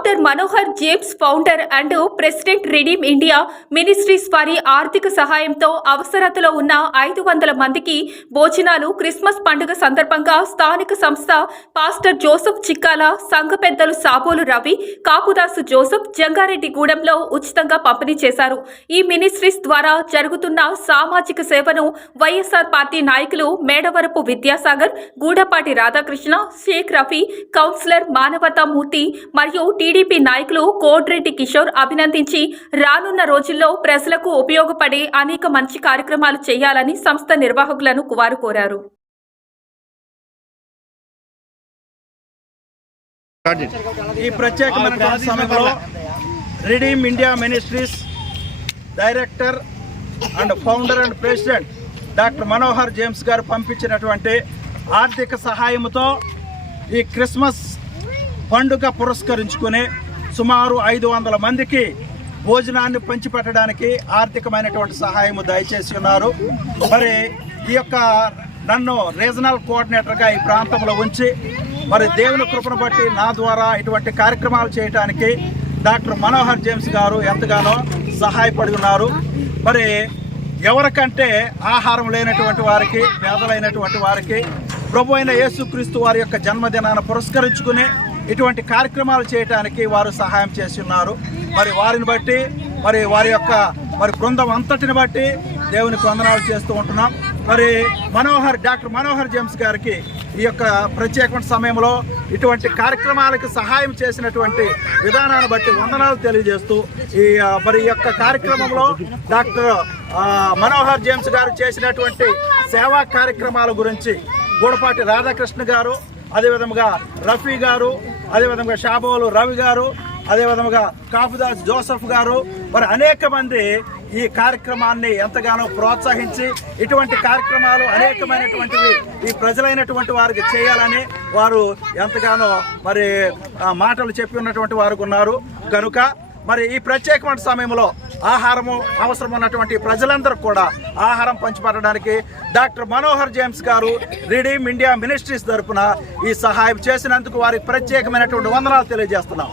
Doctor Manohar James founder and president Redeem India ministries వారి ఆర్థిక సహాయంతో అవసరతలో ఉన్న ఐదు వందల మందికి భోజనాలు క్రిస్మస్ పండుగ సందర్భంగా స్థానిక సంస్థ పాస్టర్ జోసఫ్ చిక్కాల సంఘ పెద్దలు సాబోలు రవి కాపుదాసు జోసఫ్ జంగారెడ్డిగూడెంలో ఉచితంగా పంపిణీ చేశారు. ఈ మినిస్ట్రీస్ ద్వారా జరుగుతున్న సామాజిక సేవను వైఎస్ఆర్ పార్టీ నాయకులు మేడవరపు విద్యాసాగర్ గూడపాటి రాధాకృష్ణ షేక్ రఫీ కౌన్సిలర్ మానవతామూర్తి మరియు టీడీపీ నాయకులు కోడ్రెడ్డి కిషోర్ అభినందించి రానున్న రోజుల్లో ప్రజలకు ఉపయోగపడే అనేక మంచి కార్యక్రమాలు చేయాలని సంస్థ నిర్వాహకులను వారు కోరారు. ఈ ప్రత్యేకమైన సమయంలో Redeem India ministries director and founder and president doctor Manohar James గారు పంపించినటువంటి ఆర్థిక సహాయంతో ఈ క్రిస్మస్ పండుగ పురస్కరించుకుని సుమారు ఐదు వందల మందికి భోజనాన్ని పంచిపెట్టడానికి ఆర్థికమైనటువంటి సహాయం దయచేసి ఉన్నారు. మరి ఈ యొక్క నన్ను రీజనల్ కోఆర్డినేటర్గా ఈ ప్రాంతంలో ఉంచి మరి దేవుని కృపను బట్టి నా ద్వారా ఇటువంటి కార్యక్రమాలు చేయడానికి డాక్టర్ మనోహర్ జేమ్స్ గారు ఎంతగానో సహాయపడి ఉన్నారు. మరి ఎవరికంటే ఆహారం లేనటువంటి వారికి పేదలైనటువంటి వారికి ప్రభు అయిన యేసుక్రీస్తు వారి యొక్క జన్మదినాన్ని పురస్కరించుకుని ఇటువంటి కార్యక్రమాలు చేయడానికి వారు సహాయం చేస్తున్నారు. మరి వారిని బట్టి మరి వారి యొక్క మరి బృందం అంతటిని బట్టి దేవుని వందనాలు చేస్తూ ఉంటున్నాం. మరి మనోహర్ డాక్టర్ మనోహర్ జేమ్స్ గారికి ఈ యొక్క ప్రత్యేకమైన సమయంలో ఇటువంటి కార్యక్రమాలకు సహాయం చేసినటువంటి విధానాన్ని బట్టి వందనాలు తెలియజేస్తూ ఈ మరి యొక్క కార్యక్రమంలో డాక్టర్ మనోహర్ జేమ్స్ గారు చేసినటువంటి సేవా కార్యక్రమాల గురించి గూడపాటి రాధాకృష్ణ గారు అదేవిధంగా రఫీ గారు అదేవిధంగా షాబోలు రవి గారు అదేవిధంగా కాపుదాస్ జోసఫ్ గారు. మరి అనేక మంది ఈ కార్యక్రమాన్ని ఎంతగానో ప్రోత్సహించి ఇటువంటి కార్యక్రమాలు అనేకమైనటువంటివి ఈ ప్రజలైనటువంటి వారికి చేయాలని వారు ఎంతగానో మరి మాటలు చెప్పి ఉన్నటువంటి వారు ఉన్నారు. కనుక మరి ఈ ప్రత్యేకమైన సమయంలో ఆహారము అవసరం ఉన్నటువంటి ప్రజలందరూ కూడా ఆహారం పంచిపెట్టడానికి డాక్టర్ మనోహర్ జేమ్స్ గారు రిడీమ్ ఇండియా మినిస్ట్రీస్ తరఫున ఈ సహాయం చేసినందుకు వారికి ప్రత్యేకమైనటువంటి వందనాలు తెలియజేస్తున్నాం.